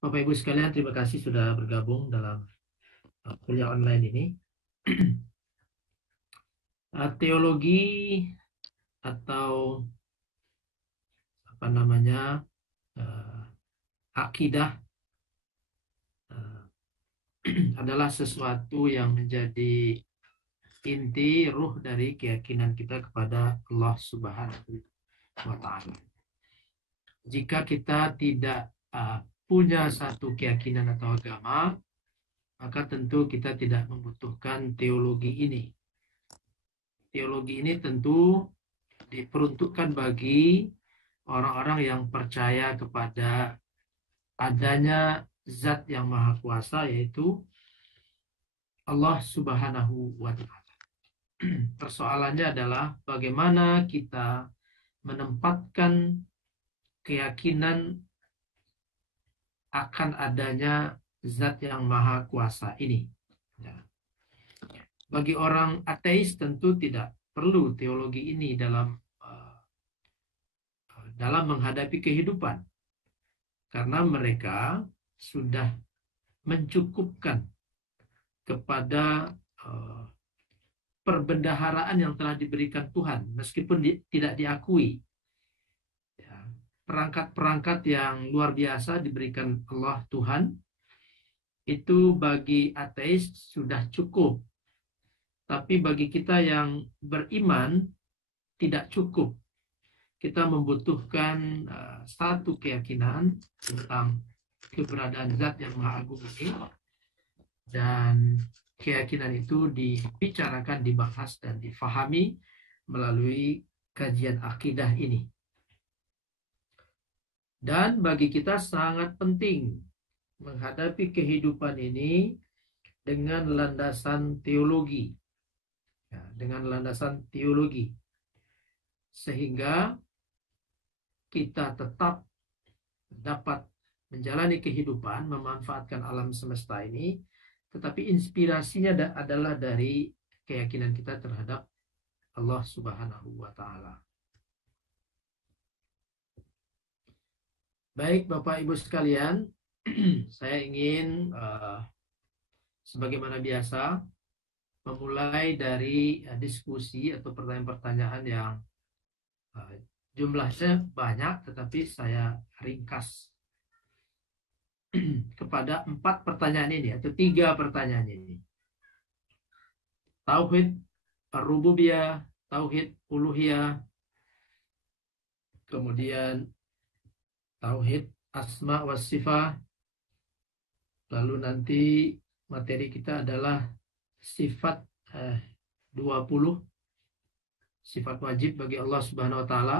Bapak Ibu sekalian, terima kasih sudah bergabung dalam kuliah online ini. Teologi atau apa namanya eh, akidah eh, adalah sesuatu yang menjadi inti ruh dari keyakinan kita kepada Allah Subhanahu wa Ta'ala. Jika kita tidak punya satu keyakinan atau agama, maka tentu kita tidak membutuhkan teologi ini. Teologi ini tentu diperuntukkan bagi orang-orang yang percaya kepada adanya zat yang maha kuasa, yaitu Allah Subhanahu wa Ta'ala. Persoalannya adalah bagaimana kita menempatkan keyakinan akan adanya zat yang maha kuasa ini. Ya. Bagi orang ateis tentu tidak perlu teologi ini dalam menghadapi kehidupan, karena mereka sudah mencukupkan kepada perbendaharaan yang telah diberikan Tuhan, meskipun tidak diakui. Ya, perangkat-perangkat yang luar biasa diberikan Allah Tuhan, itu bagi ateis sudah cukup. Tapi bagi kita yang beriman, tidak cukup. Kita membutuhkan satu keyakinan tentang keberadaan zat yang maha agung ini, dan keyakinan itu dibicarakan, dibahas, dan difahami melalui kajian akidah ini. Dan bagi kita sangat penting menghadapi kehidupan ini dengan landasan teologi. Ya, dengan landasan teologi. Sehingga kita tetap dapat menjalani kehidupan, memanfaatkan alam semesta ini, tetapi inspirasinya adalah dari keyakinan kita terhadap Allah Subhanahu wa Ta'ala. Baik, Bapak Ibu sekalian, saya ingin sebagaimana biasa memulai dari diskusi atau pertanyaan-pertanyaan yang jumlahnya banyak, tetapi saya ringkas kepada 4 pertanyaan ini atau 3 pertanyaan ini. Tauhid rububiyah, tauhid uluhiyah, kemudian tauhid asma wa sifat, lalu nanti materi kita adalah sifat 20 sifat wajib bagi Allah Subhanahu wa Ta'ala.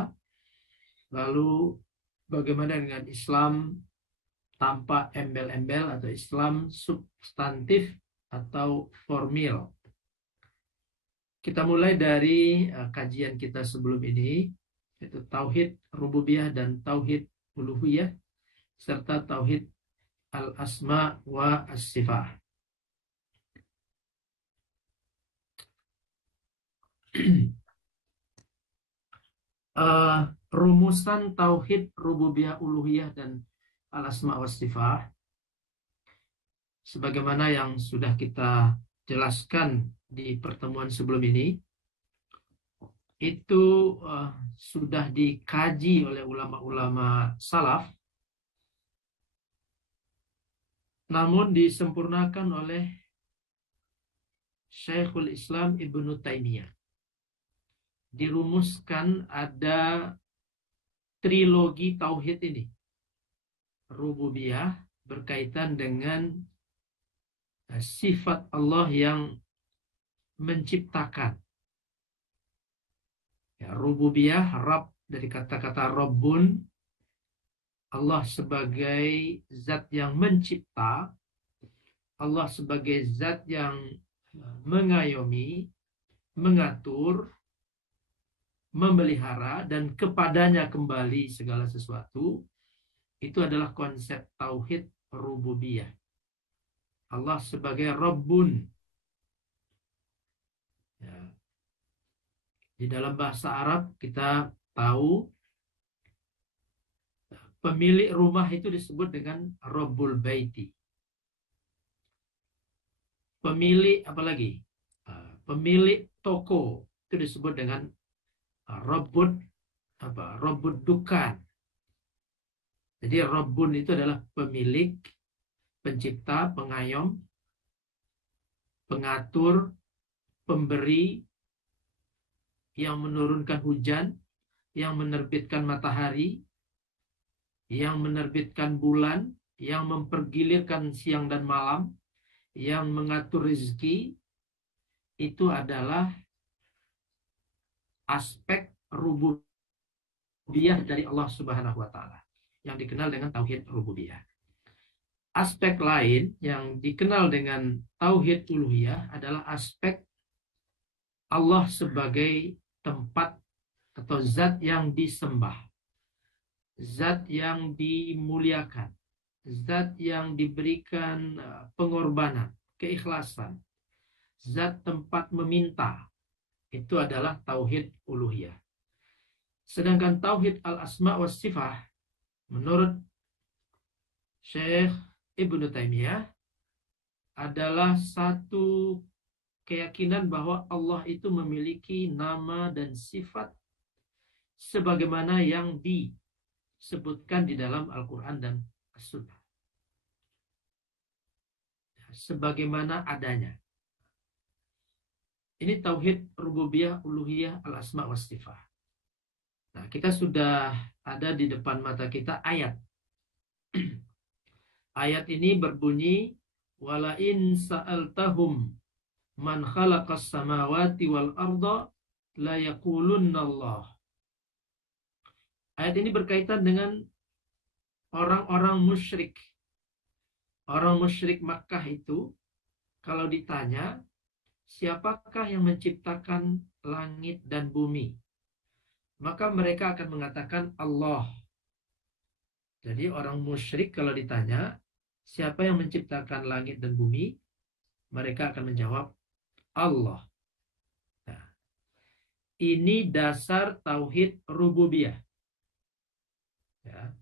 Lalu bagaimana dengan Islam tanpa embel-embel atau Islam substantif atau formil. Kita mulai dari kajian kita sebelum ini, yaitu tauhid rububiyah dan tauhid uluhiyah serta tauhid al-asma wa as-sifat. Rumusan tauhid rububiyah uluhiyah dan al-asma wa sifat sebagaimana yang sudah kita jelaskan di pertemuan sebelum ini, itu sudah dikaji oleh ulama-ulama salaf, namun disempurnakan oleh Syekhul Islam Ibnu Taimiyah. Dirumuskan ada trilogi tauhid ini. Rububiyah berkaitan dengan sifat Allah yang menciptakan. Ya, rububiyah, Rabb, dari kata-kata Rabbun, Allah sebagai zat yang mencipta, Allah sebagai zat yang mengayomi, mengatur, memelihara, dan kepadanya kembali segala sesuatu. Itu adalah konsep tauhid rububiyah. Allah sebagai Rabbun. Ya. Di dalam bahasa Arab kita tahu Pemilik rumah itu disebut dengan Rabbul Baiti. Pemilik apalagi? Pemilik toko itu disebut dengan Rabbud Rabbud Dukan. Jadi Rabbun itu adalah pemilik, pencipta, pengayom, pengatur, pemberi, yang menurunkan hujan, yang menerbitkan matahari, yang menerbitkan bulan, yang mempergilirkan siang dan malam, yang mengatur rezeki. Itu adalah aspek rububiyah dari Allah Subhanahu wa taala yang dikenal dengan tauhid rububiyah. Aspek lain yang dikenal dengan tauhid uluhiyah adalah aspek Allah sebagai tempat atau zat yang disembah, zat yang dimuliakan, zat yang diberikan pengorbanan, keikhlasan, zat tempat meminta. Itu adalah tauhid uluhiyah. Sedangkan tauhid al-asma wa sifah menurut Syekh Ibnu Taimiyah adalah satu keyakinan bahwa Allah itu memiliki nama dan sifat sebagaimana yang disebutkan di dalam Al-Quran dan As-Sunnah. Sebagaimana adanya. Ini tauhid rububiyah, uluhiyah, al-asma wa sifah. Nah, kita sudah ada di depan mata kita ayat. Ayat ini berbunyi, wala in sa'altahum man khalaqas samawati wal arda la yaqulunna Allah. Ayat ini berkaitan dengan orang-orang musyrik. Orang musyrik Makkah itu kalau ditanya, siapakah yang menciptakan langit dan bumi? Maka mereka akan mengatakan Allah. Jadi orang musyrik kalau ditanya, siapa yang menciptakan langit dan bumi? Mereka akan menjawab Allah. Nah, ini dasar tauhid rububiyah. Ya.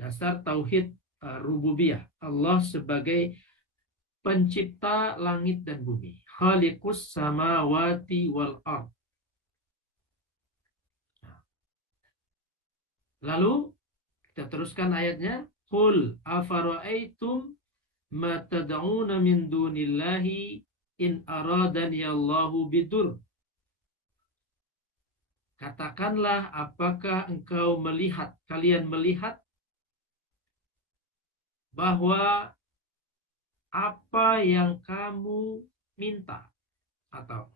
Dasar tauhid rububiyah. Allah sebagai pencipta langit dan bumi. Khaliqus samawati wal ard. Lalu kita teruskan ayatnya. Qul afara'aitum ma tad'una min dunillahi in aradani Allahu bidur. Katakanlah, apakah engkau melihat, kalian melihat bahwa apa yang kamu minta atau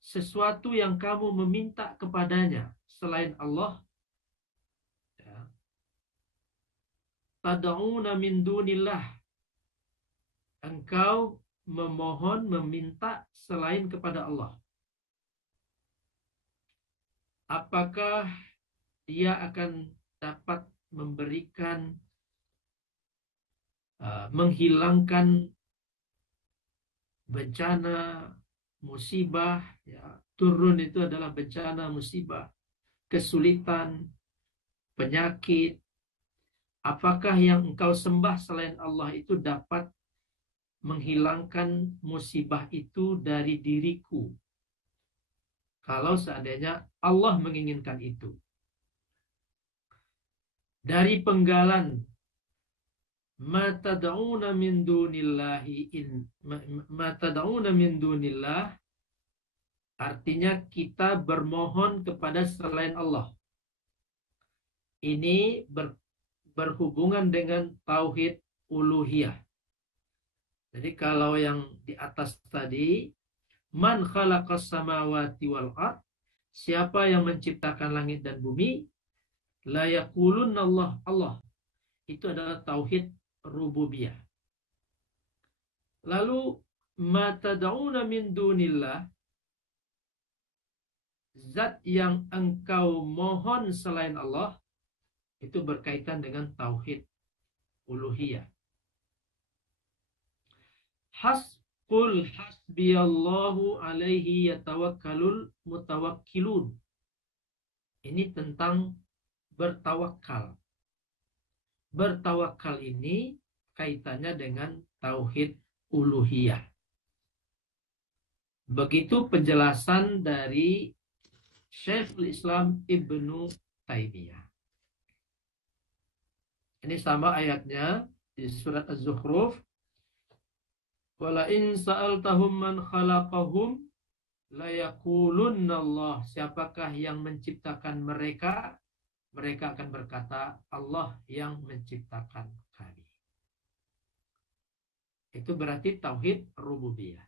sesuatu yang kamu meminta kepadanya selain Allah, tad'una min dunillah, engkau memohon, meminta selain kepada Allah. Apakah dia akan dapat memberikan, menghilangkan bencana, musibah, ya, turun itu adalah bencana, musibah, kesulitan, penyakit. Apakah yang engkau sembah selain Allah itu dapat menghilangkan musibah itu dari diriku? Kalau seandainya Allah menginginkan itu. Dari penggalan ma tad'una min dunillahi ma tad'una min dunillah, artinya kita bermohon kepada selain Allah. Ini berhubungan dengan tauhid uluhiyah. Jadi kalau yang di atas tadi, man khalaqas samawati wal ard, siapa yang menciptakan langit dan bumi, la yaqulunna Allah, Allah. Itu adalah tauhid rububiyah. Lalu ma tad'una min dunillah, zat yang engkau mohon selain Allah, itu berkaitan dengan tauhid uluhiyah. Qul hasbiyallahu alaihi yatawakkalul mutawakkilun. Ini tentang bertawakal. Bertawakal ini kaitannya dengan tauhid uluhiyah. Begitu penjelasan dari Syekhul Islam Ibnu Taimiyah. Ini sama ayatnya di surat Az-Zukhruf. Wala in sa'altahum man khalaqahum la yaqulunna Allah. Siapakah yang menciptakan mereka? Mereka akan berkata, Allah yang menciptakan kami. Itu berarti tauhid rububiyah.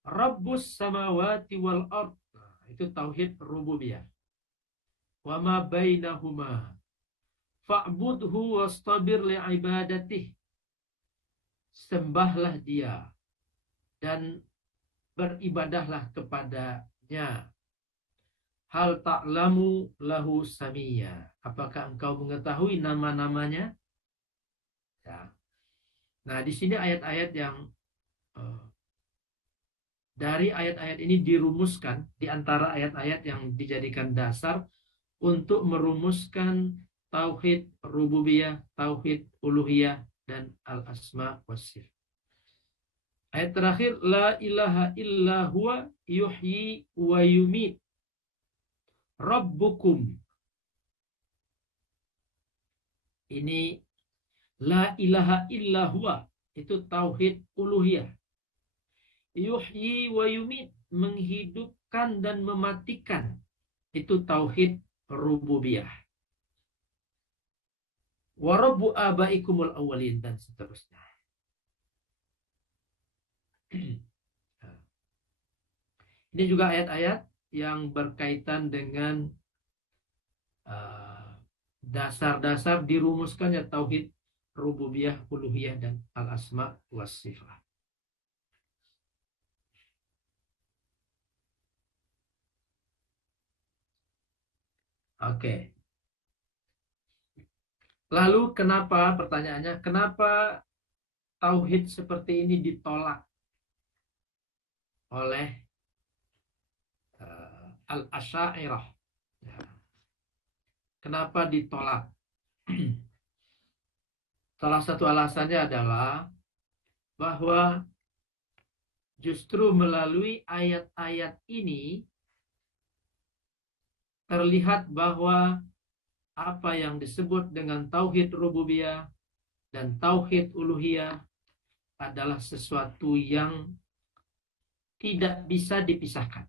Rabbus samawati wal ard. Itu tauhid rububiyah. Wa ma bainahuma fa'budhu wastabir li'ibadatih. Sembahlah dia dan beribadahlah kepadanya. Hal ta'lamu lahu samiyya. Apakah engkau mengetahui nama-namanya? Ya. Nah, di sini ayat-ayat yang dari ayat-ayat ini dirumuskan di antara ayat-ayat yang dijadikan dasar untuk merumuskan tauhid rububiyah, tauhid uluhiyah, dan al-asma wa sifat. Ayat terakhir, la ilaha illa huwa yuhyi wa yumit. Rabbukum. Ini la ilaha illa huwa. Itu tauhid uluhiyah. Yuhyi wa yumit. Menghidupkan dan mematikan. Itu tauhid rububiyah. Wa rabbu abaikumul awwalin, dan seterusnya. Ini juga ayat-ayat yang berkaitan dengan dasar-dasar dirumuskannya tauhid rububiyah, uluhiyah, dan al-asma was sifat. Oke. Lalu kenapa, pertanyaannya, kenapa tauhid seperti ini ditolak oleh al-Asy'ariyah? Ya. Kenapa ditolak? Salah satu alasannya adalah bahwa justru melalui ayat-ayat ini terlihat bahwa apa yang disebut dengan tauhid rububiyah dan tauhid uluhiyah adalah sesuatu yang tidak bisa dipisahkan.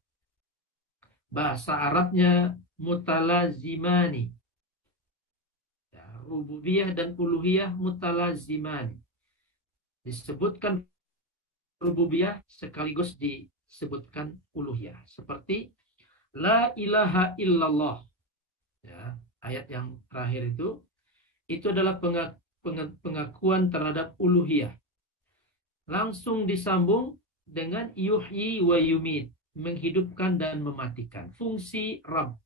Bahasa Arabnya mutalazimani. Ya, rububiyah dan uluhiyah mutalazimani. Disebutkan rububiyah sekaligus disebutkan uluhiyah. Seperti la ilaha illallah. Ya, ayat yang terakhir itu adalah pengakuan terhadap uluhiyah. Langsung disambung dengan yuhyi wa yumit, menghidupkan dan mematikan. Fungsi Rabb.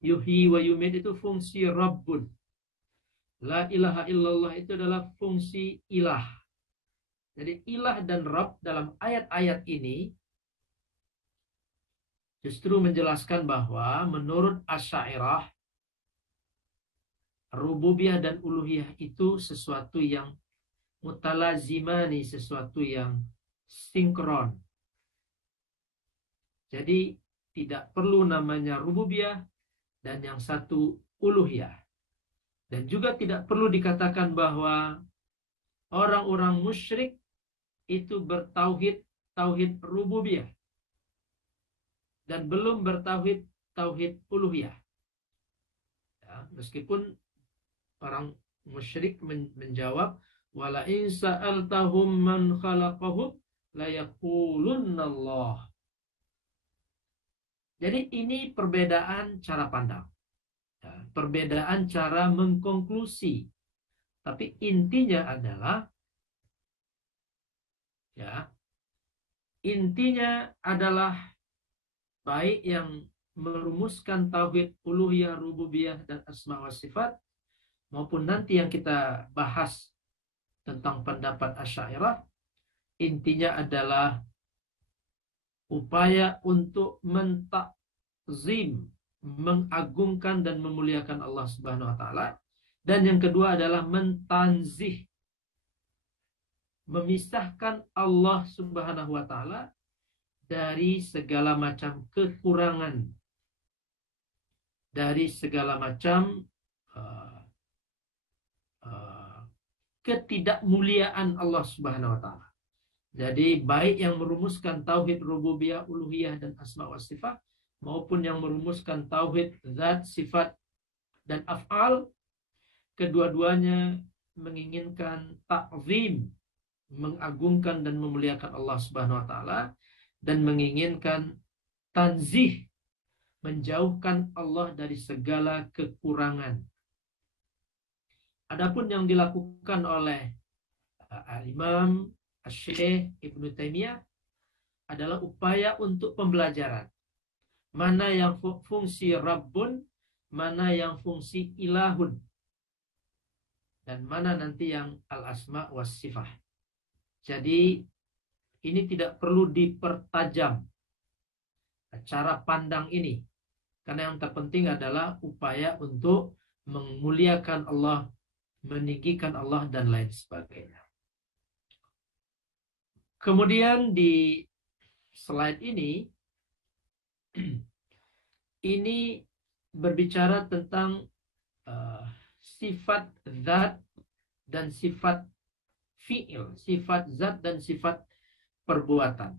Yuhyi wa yumit itu fungsi Rabbun. La ilaha illallah itu adalah fungsi ilah. Jadi ilah dan Rabb dalam ayat-ayat ini justru menjelaskan bahwa menurut Asy'ariyah rububiyah dan uluhiyah itu sesuatu yang mutalazimani, sesuatu yang sinkron. Jadi tidak perlu namanya rububiyah dan yang satu uluhiyah. Dan juga tidak perlu dikatakan bahwa orang-orang musyrik itu bertauhid tauhid rububiyah dan belum bertauhid tauhid uluhiyah. Ya, meskipun orang musyrik menjawab wala in sa'altahum man khalaqahum la yaqulunna Allah. Jadi ini perbedaan cara pandang. Ya, perbedaan cara mengkonklusi. Tapi intinya adalah baik yang merumuskan tauhid uluhiyah, rububiyah, dan asma wa sifat, maupun nanti yang kita bahas tentang pendapat Asy'ariyah, intinya adalah upaya untuk mentakzim, mengagungkan dan memuliakan Allah Subhanahu wa taala. Dan yang kedua adalah mentanzih, memisahkan Allah Subhanahu wa taala dari segala macam kekurangan, dari segala macam uh, uh, ketidakmuliaan Allah Subhanahu wa taala. Jadi baik yang merumuskan tauhid rububiyah, uluhiyah dan asma wa sifat maupun yang merumuskan tauhid zat, sifat dan af'al, kedua-duanya menginginkan ta'zim, mengagungkan dan memuliakan Allah Subhanahu wa taala, dan menginginkan tanzih, menjauhkan Allah dari segala kekurangan. Adapun yang dilakukan oleh Imam Syekh Ibnu Taimiyah adalah upaya untuk pembelajaran. Mana yang fungsi Rabbun, mana yang fungsi ilahun, dan mana nanti yang al-asma was sifah. Jadi ini tidak perlu dipertajam cara pandang ini, karena yang terpenting adalah upaya untuk memuliakan Allah, meninggikan Allah dan lain sebagainya. Kemudian di slide ini berbicara tentang sifat zat dan sifat fi'il, sifat zat dan sifat perbuatan.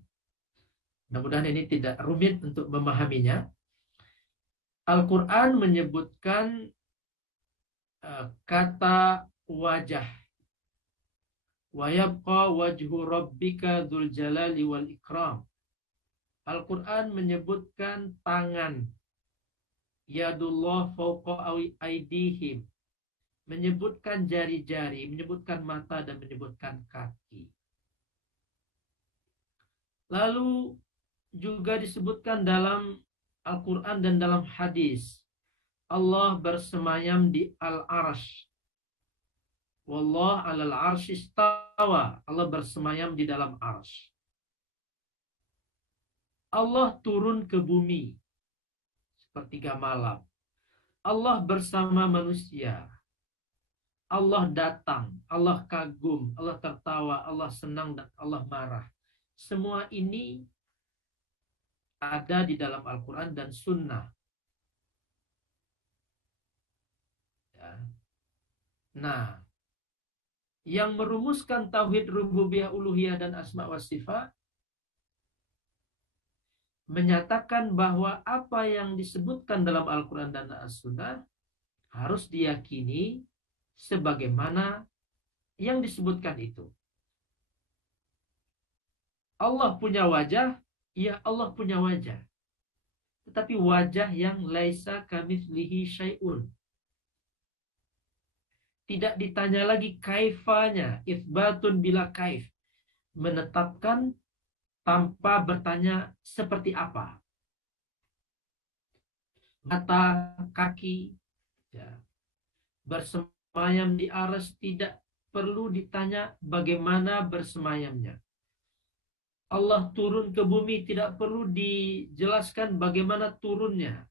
Mudah-mudahan ini tidak rumit untuk memahaminya. Al-Quran menyebutkan kata wajah. Wa yabqa wajhu rabbika dzul jalali wal ikram. Al-Quran menyebutkan tangan. Yadullah fawqa aydihim. Menyebutkan jari-jari, menyebutkan mata, dan menyebutkan kaki. Lalu juga disebutkan dalam Al-Quran dan dalam hadis, Allah bersemayam di al-arsh. Wallah alal arsh istawa. Allah bersemayam di dalam arsh. Allah turun ke bumi sepertiga malam. Allah bersama manusia. Allah datang, Allah kagum, Allah tertawa, Allah senang, dan Allah marah. Semua ini ada di dalam Al-Quran dan Sunnah. Ya. Nah, yang merumuskan tauhid rububiyah, uluhiyah dan asma wa sifat menyatakan bahwa apa yang disebutkan dalam Al-Quran dan As-Sunnah harus diyakini sebagaimana yang disebutkan itu. Allah punya wajah, ya Allah punya wajah. Tetapi wajah yang laisa kamitslihi syai'un. Tidak ditanya lagi kaifanya, itsbatun bila kaif. Menetapkan tanpa bertanya seperti apa. Mata, kaki, ya. Bersemayam di arsy tidak perlu ditanya bagaimana bersemayamnya. Allah turun ke bumi tidak perlu dijelaskan bagaimana turunnya.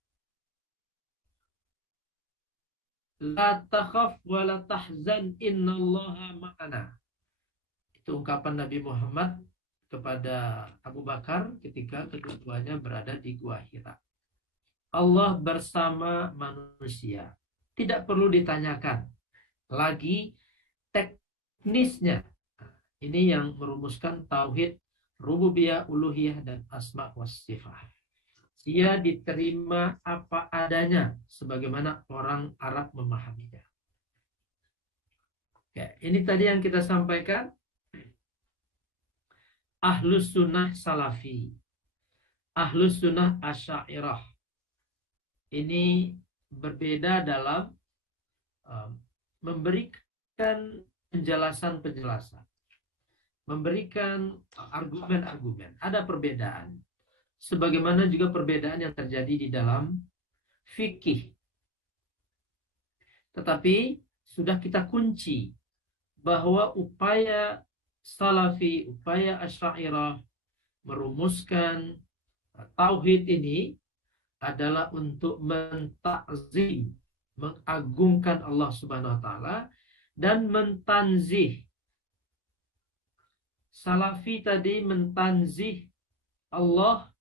La takhaf wa la tahzan innallaha ma'ana. Itu ungkapan Nabi Muhammad kepada Abu Bakar ketika kedua-duanya berada di Gua Hira. Allah bersama manusia. Tidak perlu ditanyakan lagi teknisnya. Ini yang merumuskan tauhid rububiyah, uluhiyah dan asma wa sifat. Dia diterima apa adanya sebagaimana orang Arab memahaminya. Ya, ini tadi yang kita sampaikan. Ahlus sunnah salafi, ahlus sunnah asy'ariyah. Ini berbeda dalam memberikan penjelasan-penjelasan, memberikan argumen-argumen. Ada perbedaan. Sebagaimana juga perbedaan yang terjadi di dalam fikih. Tetapi sudah kita kunci bahwa upaya salafi, upaya asy'ariyah merumuskan tauhid ini adalah untuk mentakzim, mengagungkan Allah Subhanahu wa taala dan mentanzih. Salafi tadi mentanzih Allah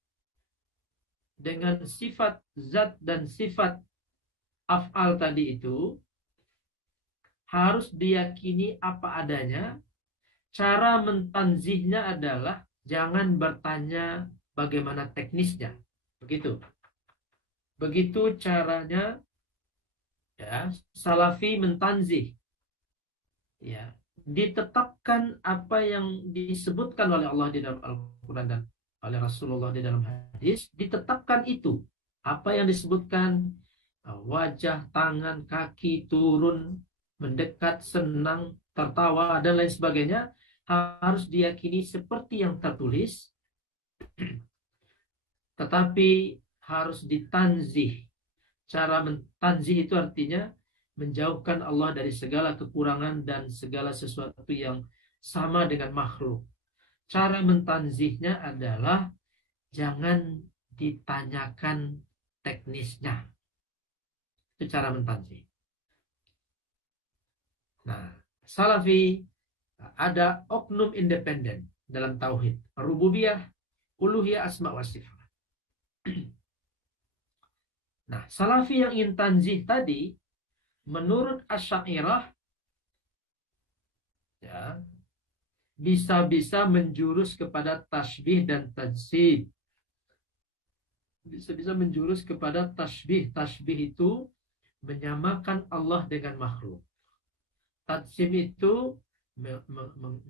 dengan sifat zat dan sifat af'al tadi itu harus diyakini apa adanya. Cara mentanzihnya adalah jangan bertanya bagaimana teknisnya. Begitu. Begitu caranya ya, Salafi mentanzih. Ya, ditetapkan apa yang disebutkan oleh Allah di dalam Al-Quran dan oleh Rasulullah di dalam hadis, ditetapkan itu. Apa yang disebutkan, wajah, tangan, kaki, turun, mendekat, senang, tertawa, dan lain sebagainya, harus diyakini seperti yang tertulis, tetapi harus ditanzih. Cara mentanzih itu artinya menjauhkan Allah dari segala kekurangan dan segala sesuatu yang sama dengan makhluk. Cara mentanzihnya adalah jangan ditanyakan teknisnya. Itu cara mentanzih. Nah, Salafi ada oknum independen dalam tauhid, rububiyah, uluhiyah, asma wa sifat. Nah, Salafi yang ingin tanzih tadi, menurut Asy'ariyah, ya, bisa-bisa menjurus kepada tasbih dan tajsim. Bisa-bisa menjurus kepada tasbih. Tasbih itu menyamakan Allah dengan makhluk. Tajsim itu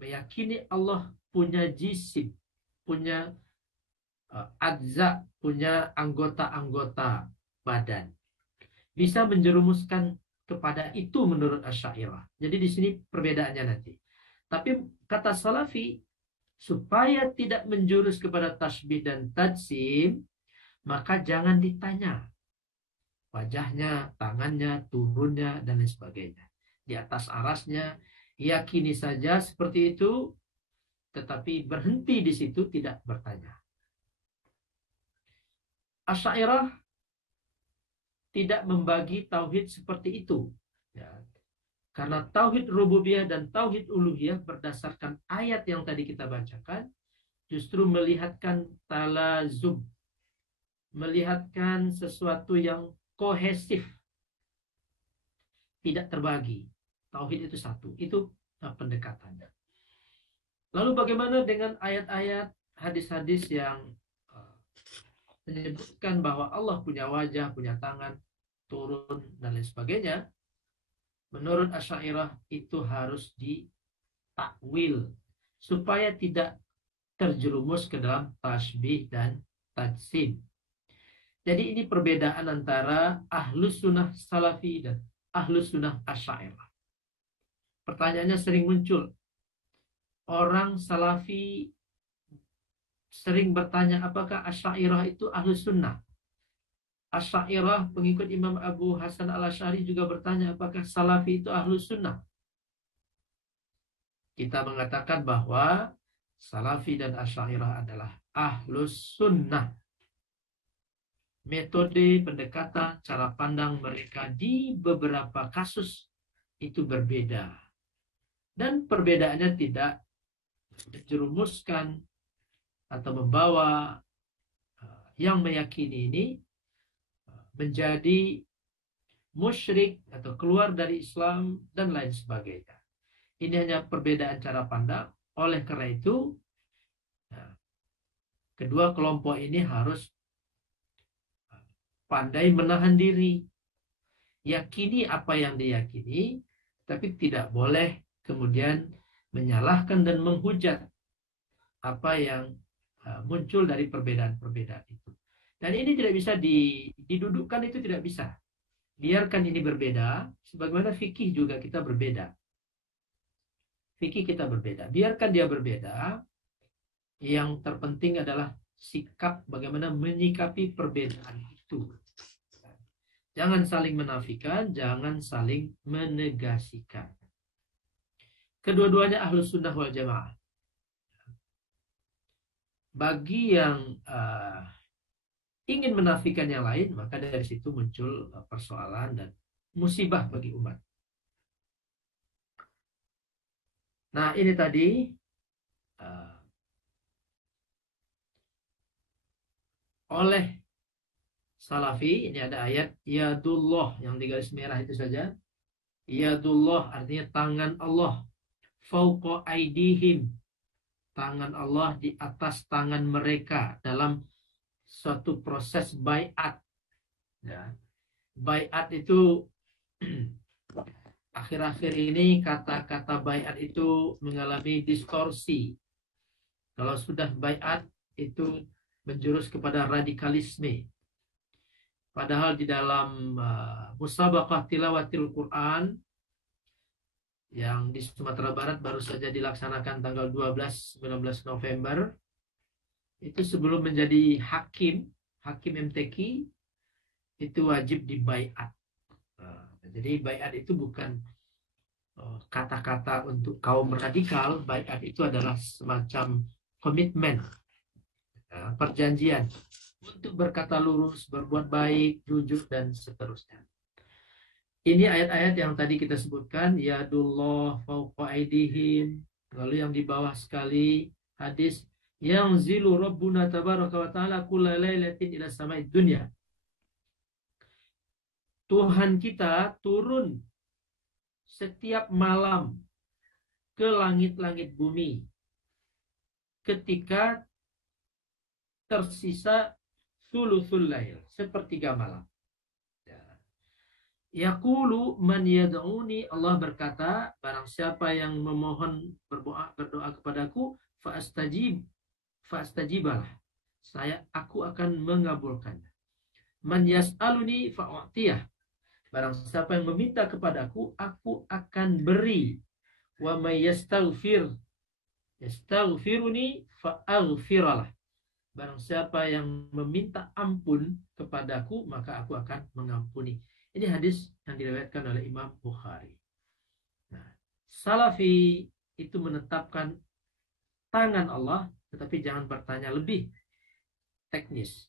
meyakini Allah punya jisim, punya adza, punya anggota-anggota badan. Bisa menjerumuskan kepada itu menurut Asy'ariyah. Jadi di sini perbedaannya nanti. Tapi kata Salafi, supaya tidak menjurus kepada tasbih dan tajsim, maka jangan ditanya wajahnya, tangannya, turunnya, dan lain sebagainya. Di atas arasnya, yakini saja seperti itu, tetapi berhenti di situ, tidak bertanya. Asy'ariyah tidak membagi tauhid seperti itu. Ya. Karena tauhid rububiyah dan tauhid uluhiyah berdasarkan ayat yang tadi kita bacakan, justru melihatkan talazum, melihatkan sesuatu yang kohesif, tidak terbagi. Tauhid itu satu. Itu pendekatannya. Lalu bagaimana dengan ayat-ayat hadis-hadis yang menyebutkan bahwa Allah punya wajah, punya tangan, turun, dan lain sebagainya? Menurut Asy'ariyah itu harus ditakwil supaya tidak terjerumus ke dalam tasbih dan tajsim. Jadi ini perbedaan antara Ahlus Sunnah Salafi dan Ahlus Sunnah Asy'ariyah. Pertanyaannya sering muncul. Orang Salafi sering bertanya apakah Asy'ariyah itu Ahlus Sunnah. Asy'ariyah pengikut Imam Abu Hasan al-Asy'ari juga bertanya apakah Salafi itu Ahlus Sunnah. Kita mengatakan bahwa Salafi dan Asy'ariyah adalah Ahlus Sunnah. Metode pendekatan, cara pandang mereka di beberapa kasus itu berbeda. Dan perbedaannya tidak menjerumuskan atau membawa yang meyakini ini menjadi musyrik atau keluar dari Islam dan lain sebagainya. Ini hanya perbedaan cara pandang. Oleh karena itu, kedua kelompok ini harus pandai menahan diri. Yakini apa yang diyakini, tapi tidak boleh kemudian menyalahkan dan menghujat apa yang muncul dari perbedaan-perbedaan itu. Dan ini tidak bisa didudukkan, itu tidak bisa. Biarkan ini berbeda, sebagaimana fikih juga kita berbeda. Fikih kita berbeda. Biarkan dia berbeda. Yang terpenting adalah sikap bagaimana menyikapi perbedaan itu. Jangan saling menafikan, jangan saling menegasikan. Kedua-duanya Ahlus Sunnah wal Jamaah. Bagi yang ingin menafikan yang lain, maka dari situ muncul persoalan dan musibah bagi umat. Nah, ini tadi uh, oleh Salafi, ini ada ayat Yadullah yang di garis merah itu saja. Yadullah artinya tangan Allah. Fauqa aidihim, tangan Allah di atas tangan mereka dalam suatu proses baiat. Ya. Baiat itu akhir-akhir ini kata-kata baiat itu mengalami distorsi. Kalau sudah baiat itu menjurus kepada radikalisme. Padahal di dalam musabaqah tilawatil Quran yang di Sumatera Barat baru saja dilaksanakan tanggal 12-19 November, itu sebelum menjadi hakim MTQ itu wajib dibaiat. Jadi baiat itu bukan kata-kata untuk kaum radikal. Baiat itu adalah semacam komitmen, perjanjian untuk berkata lurus, berbuat baik, jujur, dan seterusnya. Ini ayat-ayat yang tadi kita sebutkan, Yadullah fauqa aidihim. Lalu yang di bawah sekali, hadis, yang zilu Rabbuna tabaraka wa ta'ala kulla lailatin ila sama'id dunya. Tuhan kita turun setiap malam ke langit-langit bumi ketika tersisa sulusul lail, sepertiga malam. Yaqulu man yad'uni, Allah berkata, barang siapa yang memohon berdoa kepadaku, fa'astajibalah, aku akan mengabulkannya. Man yas'aluni fa'u'tiyah, barang siapa yang meminta kepadaku, aku akan beri. Wa may yastaghfiruni fa'aghfiralah, barang siapa yang meminta ampun kepadaku, maka aku akan mengampuni. Ini hadis yang diriwayatkan oleh Imam Bukhari. Nah, Salafi itu menetapkan tangan Allah, tetapi jangan bertanya lebih teknis.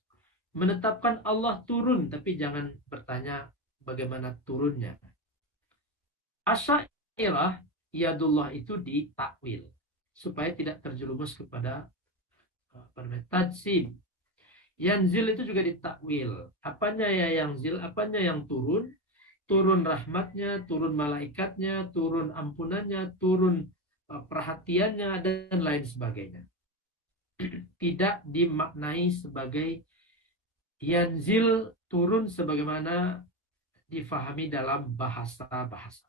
Menetapkan Allah turun, tapi jangan bertanya bagaimana turunnya. Asy'ariyah, yadullah itu ditakwil supaya tidak terjerumus kepada tajsim. Yanzil itu juga ditakwil. Apanya ya yanzil, apanya yang turun? Turun rahmatnya, turun malaikatnya, turun ampunannya, turun perhatiannya, dan lain sebagainya. Tidak dimaknai sebagai yanzil, turun sebagaimana difahami dalam bahasa-bahasa.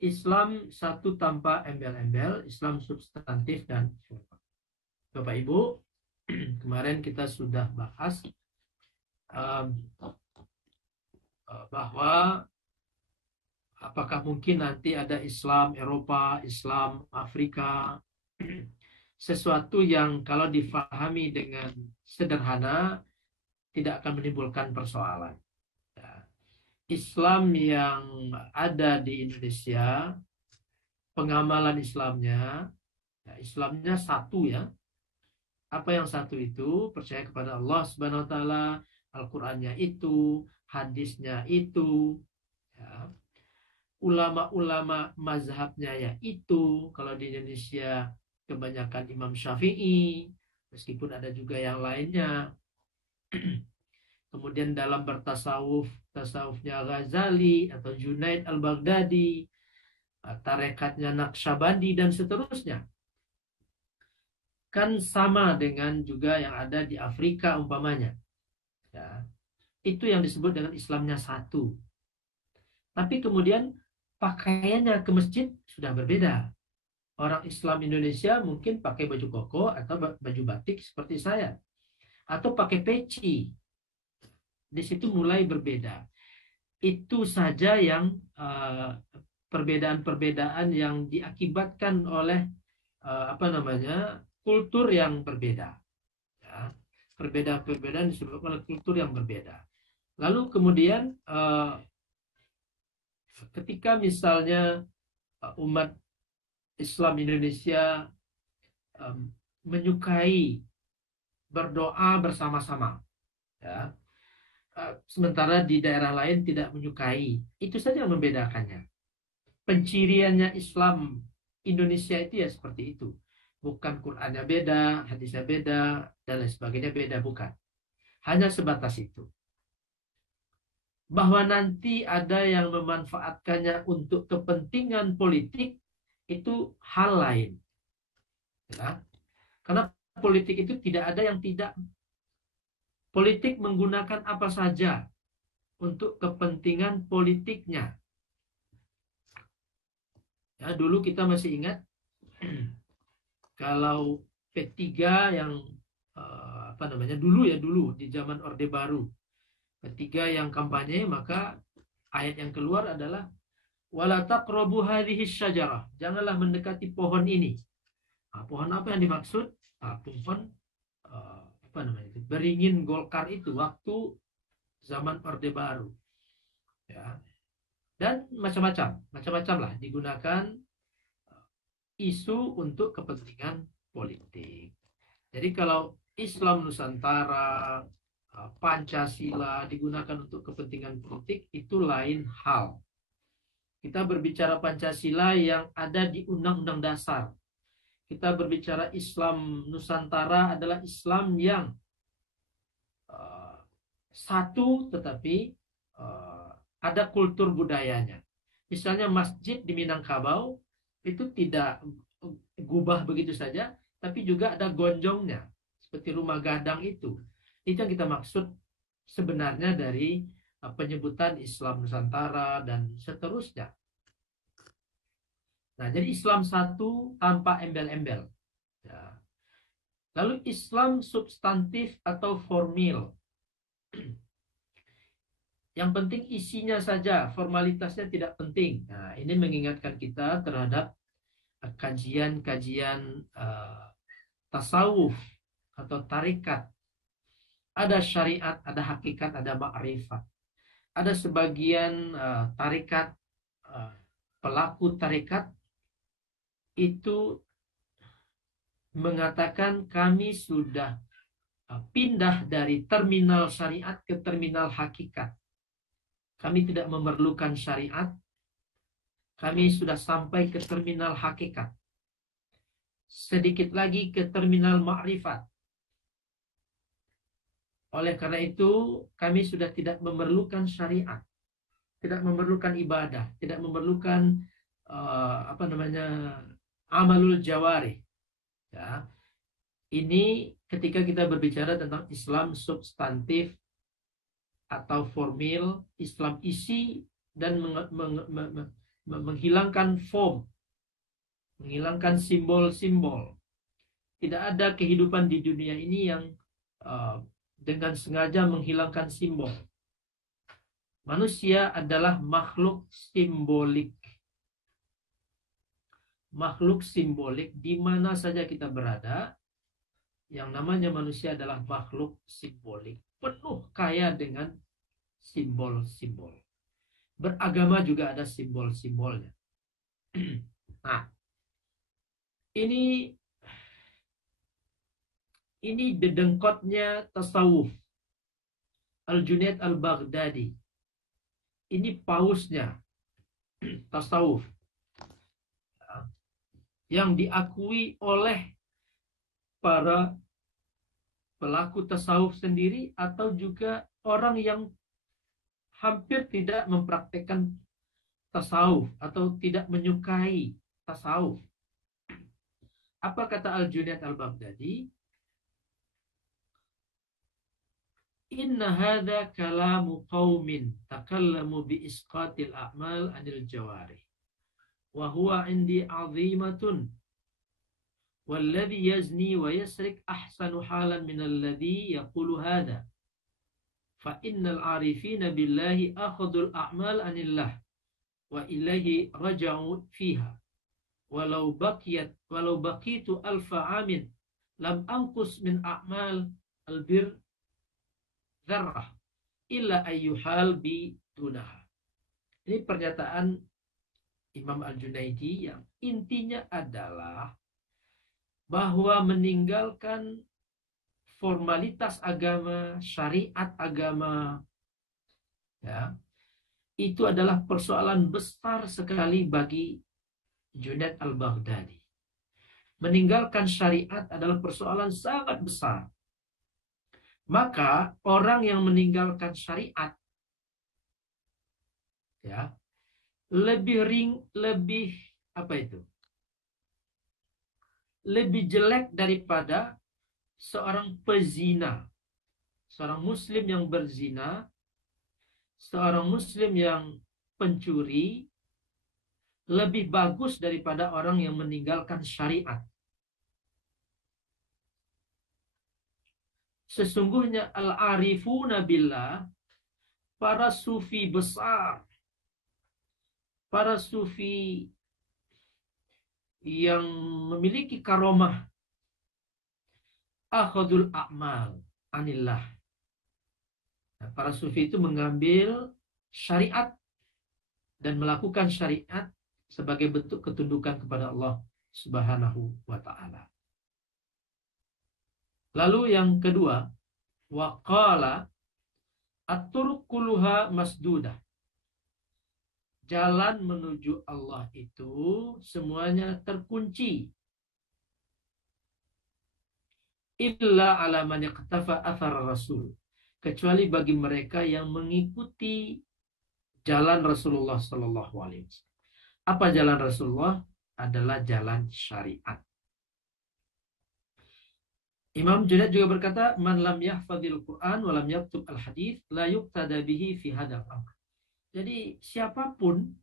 Islam satu tanpa embel-embel, Islam substantif dan Bapak Ibu, kemarin kita sudah bahas bahwa apakah mungkin nanti ada Islam Eropa, Islam Afrika, sesuatu yang kalau difahami dengan sederhana tidak akan menimbulkan persoalan. Islam yang ada di Indonesia, pengamalan Islamnya, Islamnya satu ya. Apa yang satu itu? Percaya kepada Allah Subhanahu wa taala, Al-Qur'annya itu, hadisnya itu, ya. Ulama-ulama mazhabnya ya itu. Kalau di Indonesia kebanyakan Imam Syafi'i, meskipun ada juga yang lainnya. Kemudian dalam bertasawuf, tasawufnya Ghazali atau Junaid al-Baghdadi, tarekatnya Naqsyabandi dan seterusnya. Kan sama dengan juga yang ada di Afrika umpamanya. Ya. Itu yang disebut dengan Islamnya satu. Tapi kemudian pakaiannya ke masjid sudah berbeda. Orang Islam Indonesia mungkin pakai baju koko atau baju batik seperti saya. Atau pakai peci. Di situ mulai berbeda. Itu saja yang perbedaan-perbedaan yang diakibatkan oleh kultur yang berbeda. Ya. Perbedaan-perbedaan disebabkan oleh kultur yang berbeda. Lalu kemudian ketika misalnya umat Islam Indonesia menyukai berdoa bersama-sama, ya. Sementara di daerah lain tidak menyukai. Itu saja yang membedakannya. Penciriannya Islam Indonesia itu ya seperti itu. Bukan Qur'annya beda, hadisnya beda, dan lain sebagainya beda, bukan. Hanya sebatas itu. Bahwa nanti ada yang memanfaatkannya untuk kepentingan politik, itu hal lain. Ya. Karena politik itu tidak ada yang tidak. Politik menggunakan apa saja untuk kepentingan politiknya. Ya, dulu kita masih ingat kalau P3 yang dulu di zaman Orde Baru, P3 yang kampanye, maka ayat yang keluar adalah wala taqrabu hadhihi syajarah, janganlah mendekati pohon ini. Nah, pohon apa yang dimaksud? Pohon beringin Golkar itu waktu zaman Orde Baru, ya. Dan macam-macam lah digunakan isu untuk kepentingan politik. Jadi kalau Islam Nusantara, Pancasila digunakan untuk kepentingan politik, itu lain hal. Kita berbicara Pancasila yang ada di Undang-Undang Dasar. Kita berbicara Islam Nusantara adalah Islam yang satu tetapi ada kultur budayanya. Misalnya masjid di Minangkabau itu tidak gubah begitu saja, tapi juga ada gonjongnya, seperti rumah gadang itu. Itu yang kita maksud sebenarnya dari penyebutan Islam Nusantara dan seterusnya. Nah, jadi Islam satu tanpa embel-embel. Ya. Lalu Islam substantif atau formil. Yang penting isinya saja, formalitasnya tidak penting. Nah, ini mengingatkan kita terhadap kajian-kajian tasawuf atau tarikat. Ada syariat, ada hakikat, ada ma'rifat. Ada sebagian tarikat, pelaku tarikat itu mengatakan kami sudah pindah dari terminal syariat ke terminal hakikat. Kami tidak memerlukan syariat. Kami sudah sampai ke terminal hakikat. Sedikit lagi ke terminal ma'rifat. Oleh karena itu, kami sudah tidak memerlukan syariat. Tidak memerlukan ibadah. Tidak memerlukan amalul jawari. Ya. Ini ketika kita berbicara tentang Islam substantif atau formil, Islam isi dan menghilangkan form, menghilangkan simbol-simbol. Tidak ada kehidupan di dunia ini yang dengan sengaja menghilangkan simbol. Manusia adalah makhluk simbolik. Makhluk simbolik di mana saja kita berada, yang namanya manusia adalah makhluk simbolik. Penuh kaya dengan simbol-simbol. Beragama juga ada simbol-simbolnya. Nah, ini dedengkotnya tasawuf. Al-Junaid Al-Baghdadi. Ini pausnya tasawuf. Yang diakui oleh para pelaku tasawuf sendiri atau juga orang yang hampir tidak mempraktekkan tasawuf atau tidak menyukai tasawuf. Apa kata Al-Junaid Al-Baghdadi? Inna hadha kalamu qawmin takallamu bi isqatil a'mal anil jawari. Wa huwa indi azimatun. والذي يزني ويسرق أحسن حالا من الذي يقول هذا فإن العارفين بالله أخذوا الأعمال عن الله وإليه رجعوا فيها ولو بقيت ألف عام لم أنقص من أعمال البر ذرة إلا أن يحال بدونها. Ini pernyataan Imam Al-Junaidi yang intinya adalah bahwa meninggalkan formalitas agama, syariat agama, ya, itu adalah persoalan besar sekali bagi Junaid al-Baghdadi. Meninggalkan syariat adalah persoalan sangat besar. Maka orang yang meninggalkan syariat, ya, lebih apa itu? Lebih jelek daripada seorang pezina, seorang muslim yang berzina, seorang muslim yang pencuri, lebih bagus daripada orang yang meninggalkan syariat. Sesungguhnya al-arifuna billah, para sufi besar, para sufi yang memiliki karomah, akhadul a'mal anillah. Nah, para sufi itu mengambil syariat dan melakukan syariat sebagai bentuk ketundukan kepada Allah Subhanahu wa ta'ala. Lalu yang kedua, waqala at-turuq kulluha masdudah. Jalan menuju Allah itu semuanya terkunci. Illa ala man yaqtafa athar rasul. Kecuali bagi mereka yang mengikuti jalan Rasulullah sallallahu alaihi wasallam. Apa jalan Rasulullah? Adalah jalan syariat. Imam Junaid juga berkata, man lam yahfadzil Quran wa lam yaktub al-hadits la yuqtada bihi fi hadzal amr. Jadi siapapun,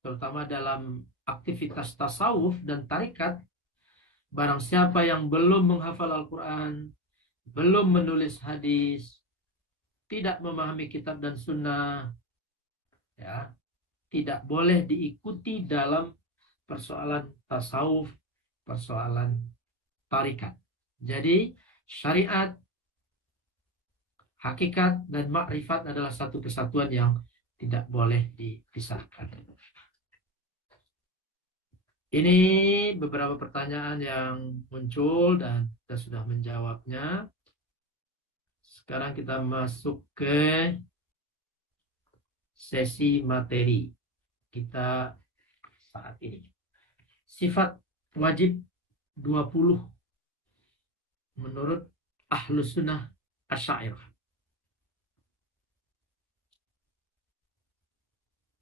terutama dalam aktivitas tasawuf dan tarikat, barang siapa yang belum menghafal Al-Quran, belum menulis hadis, tidak memahami kitab dan sunnah, ya, tidak boleh diikuti dalam persoalan tasawuf, persoalan tarikat. Jadi syariat, hakikat, dan makrifat adalah satu kesatuan yang tidak boleh dipisahkan. Ini beberapa pertanyaan yang muncul dan kita sudah menjawabnya. Sekarang kita masuk ke sesi materi kita saat ini. Sifat wajib 20 menurut Ahlus Sunnah Asy'ariyah.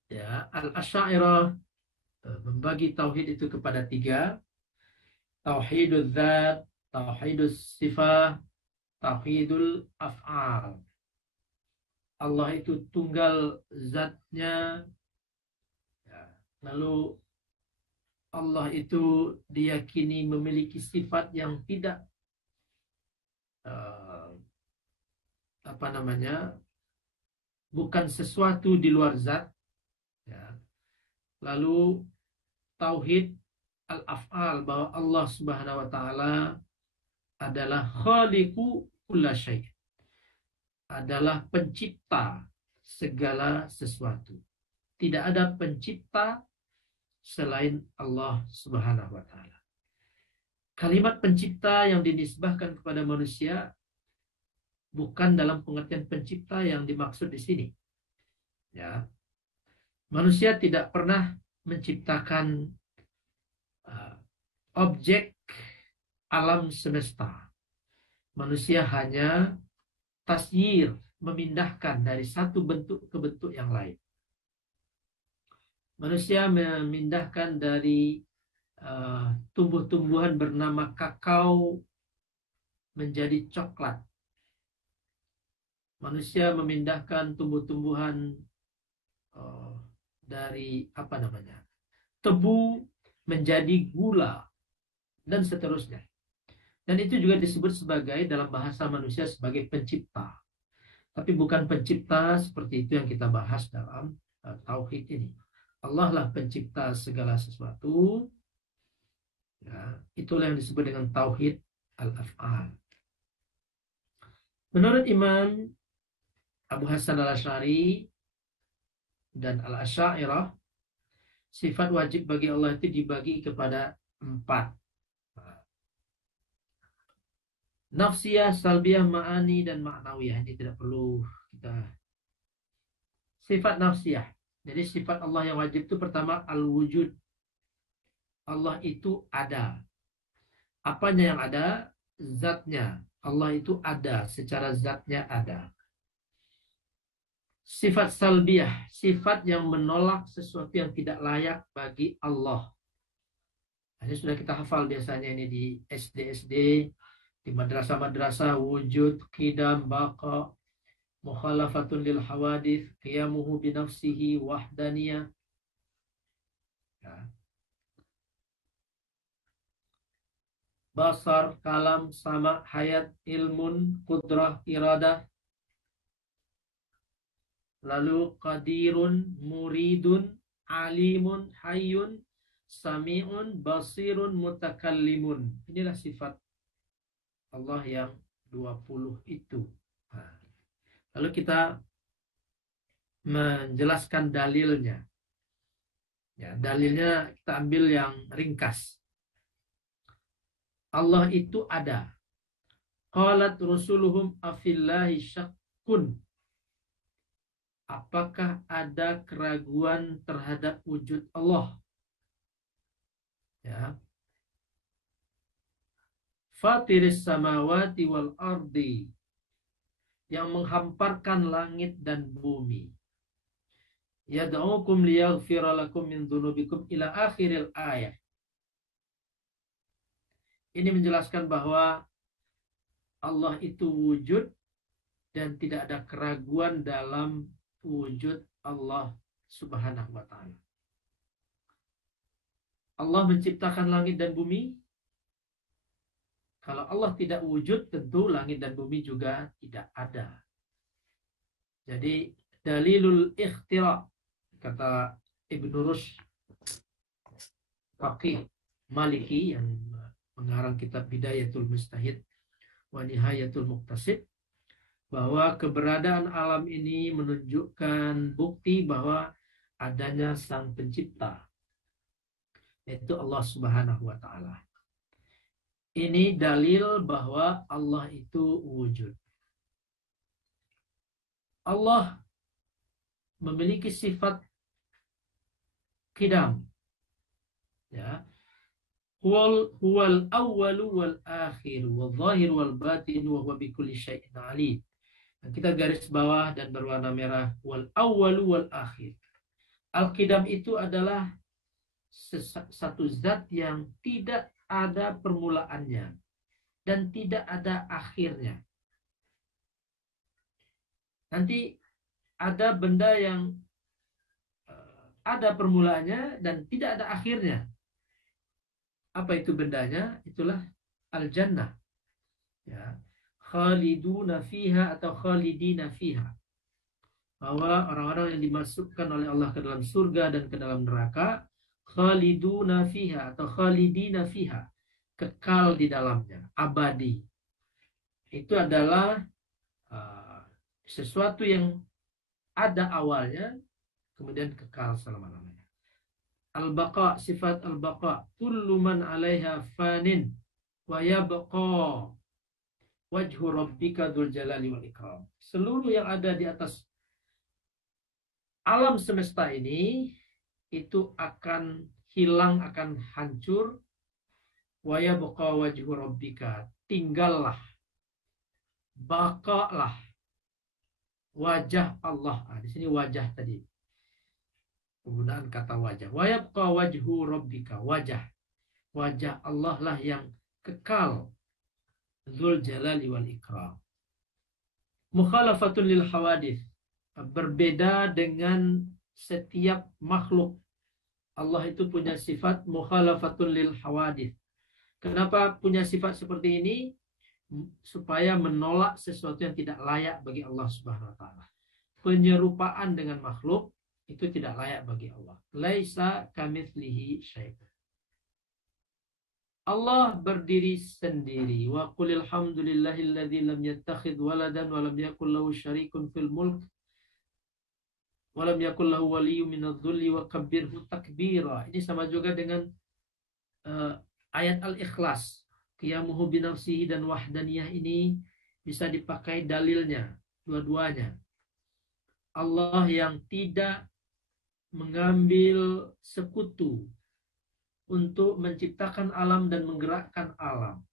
Ya, Al-Asy'ariyah membagi tauhid itu kepada 3. Tauhidul dzat, tauhidus sifat, tauhidul af'al. Allah itu tunggal zatnya, ya. Lalu Allah itu diyakini memiliki sifat yang tidak bukan sesuatu di luar zat, ya. Lalu tauhid al-af'al, bahwa Allah Subhanahu wa taala adalah khaliqu kullasyai', adalah pencipta segala sesuatu. Tidak ada pencipta selain Allah Subhanahu wa taala. Kalimat pencipta yang dinisbahkan kepada manusia bukan dalam pengertian pencipta yang dimaksud di sini. Ya. Manusia tidak pernah menciptakan objek alam semesta. Manusia hanya tasyir, memindahkan dari satu bentuk ke bentuk yang lain. Manusia memindahkan dari tumbuh-tumbuhan bernama kakao menjadi coklat. Manusia memindahkan tumbuh-tumbuhan dari tebu menjadi gula, dan seterusnya. Dan itu juga disebut sebagai, dalam bahasa manusia, sebagai pencipta. Tapi bukan pencipta seperti itu yang kita bahas dalam tauhid ini. Allah lah pencipta segala sesuatu. Ya, itulah yang disebut dengan tauhid al-af'al. Menurut Imam Abu Hasan al-Asy'ari dan al-Asy'ariyah, sifat wajib bagi Allah itu dibagi kepada 4. Nafsiyah, salbiyah, ma'ani, dan ma'nawiyah. Ini tidak perlu kita. Sifat nafsiyah. Jadi sifat Allah yang wajib itu pertama al-wujud. Allah itu ada. Apanya yang ada? Zatnya. Allah itu ada. Secara zatnya ada. Sifat salbiyah. Sifat yang menolak sesuatu yang tidak layak bagi Allah. Ini sudah kita hafal biasanya ini di SD-SD. Di madrasah-madrasah wujud, qidam, baqa, mukhalafatun lil hawadith, qiyamuhu binafsihi, wahdaniyah. Ya. Basar, kalam, sama, hayat, ilmun, kudrah, iradah. Lalu qadirun, muridun, alimun, hayyun, sami'un, basirun, mutakallimun. Inilah sifat Allah yang 20 itu. Nah, lalu kita menjelaskan dalilnya. Ya, dalilnya kita ambil yang ringkas. Allah itu ada. Qalat rusuluhum afillahi syakkun. Apakah ada keraguan terhadap wujud Allah? Ya. Fatiris samawati wal ardi, yang menghamparkan langit dan bumi. Yad'ukum liyaghfira lakum min dzunubikum ila akhiril ayat. Ini menjelaskan bahwa Allah itu wujud dan tidak ada keraguan dalam wujud Allah Subhanahu wa ta'ala. Allah menciptakan langit dan bumi. Kalau Allah tidak wujud, tentu langit dan bumi juga tidak ada. Jadi dalilul ikhtira, kata Ibnu Rushd, faqih Maliki yang mengarang kitab Bidayatul Mujtahid wa Nihayatul Muqtasid, bahwa keberadaan alam ini menunjukkan bukti bahwa adanya sang pencipta, yaitu Allah Subhanahu wa ta'ala. Ini dalil bahwa Allah itu wujud. Allah memiliki sifat qidam. Ya. Huwal awwalu wal akhir wal zahir wal batin wa huwa bikulli syai'in alim. Kita garis bawah dan berwarna merah, wal awwalu wal akhir. Al-qidam itu adalah satu zat yang tidak ada permulaannya dan tidak ada akhirnya. Nanti ada benda yang ada permulaannya dan tidak ada akhirnya. Apa itu bendanya? Itulah al-jannah. Ya. Khaliduna fiha atau khalidina fiha. Bahwa orang-orang yang dimasukkan oleh Allah ke dalam surga dan ke dalam neraka, khaliduna fiha atau khalidina fiha, kekal di dalamnya, abadi. Itu adalah sesuatu yang ada awalnya, kemudian kekal selama-lamanya. Al-baqa, sifat al-baqa, kullu man 'alaiha fanin wa yabqa wajhu rabbika dzul jalali wal ikram. Seluruh yang ada di atas alam semesta ini itu akan hilang, akan hancur. Wa yabqa wajhu rabbika, tinggallah, baqalah wajah Allah. Di sini wajah tadi. Penggunaan kata wajah. Wa yabqa wajhu rabbika, wajah. Wajah Allah lah yang kekal. Dzul jalali wal ikram. Mukhalafatun lil hawadith. Berbeda dengan setiap makhluk. Allah itu punya sifat mukhalafatun lil hawadith. Kenapa punya sifat seperti ini? Supaya menolak sesuatu yang tidak layak bagi Allah Subhanahu wa ta'ala. Penyerupaan dengan makhluk itu tidak layak bagi Allah. Laisa kamitslihi syai'un. Allah berdiri sendiri. Wa qulil hamdulillahilladzi lam yattakhidh waladan wa lam yakul lahu syarikun fil mulk wa lam yakul lahu waliyyun minadh-dhulli wa kabbirhu takbira. Ini sama juga dengan ayat Al-Ikhlas. qiyamuhu binafsihi dan wahdaniyah ini bisa dipakai dalilnya dua-duanya. Allah yang tidak mengambil sekutu untuk menciptakan alam dan menggerakkan alam.